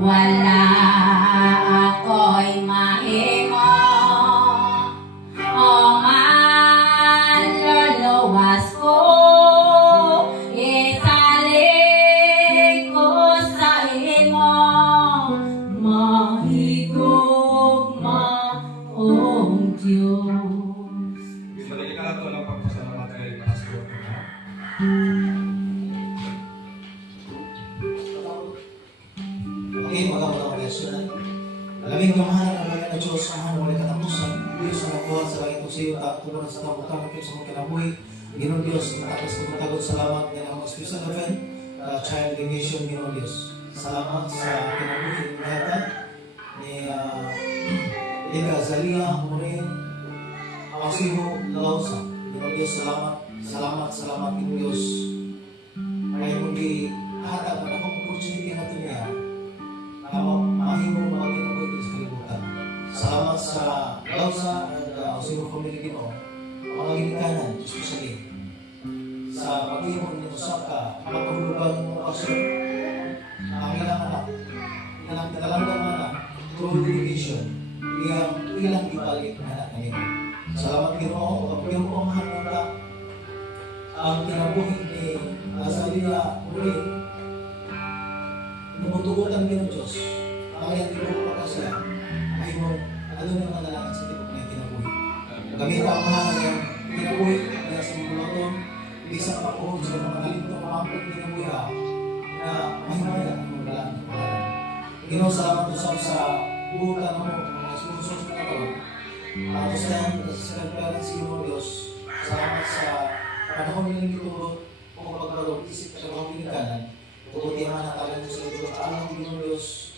wala ako'y mahimo o manluluwas ko, isalig ko sa imo, mahigugma o Diyos. Balik ka ito ng pagpasalamat kay Pastor. Okay, mga lesson. Alaming gamahan ang mga na Diyos ang hanong ulit katapusan. Diyos ang nakuha sa langit ng siyo at tulungan sa tabutan ng sa mga kinabuhi. Ginoon Diyos, matapos ko matagod salamat na ang mga Spirit of Heaven, Child Nation, Ginoon Diyos. Salamat sa kinabuhi ng yata ni Liga Zalia, Morin, Awasiho, Lausa. Ginoon Diyos, salamat Ginoon Diyos. May hindi hatag na akong opportunity na ito niya. Mahimo mga kinabuhi sa kalibutan. Salamat sa Lausa at Awasiho Family Ginoon. Mga ginikanan, especially sa pag-ihon nito sa kapahulugan ng mga kaso ang ilang anak, ilang katalangang anak, through dedication, ilang ibalik na anak na ito. Salamat Ginoo, pagpilihan mo ang mahal ang kinabuhi ni Azalia Uri. Tumutugutan din ng Diyos, ang iyang tibok pagkasya, ay mo, ano yung manalangin sa tibok na kinabuhi. Gamit ang mahal ng kinabuhi na sa mga lagon, isang pakuhon sa mga nalintong pamampag kinabuhi na mahimaya ang mga galang ng pangalan. Ginoo, salamat usap sa buhutan mo, mga sponsors na katawan. At sa parents mo, Diyos, salamat sa panahon nilang gitulog o pagkaroon isip sa mga pinikanan. Tugod yung mga natalan mo sa ito. Alam mo, Diyos,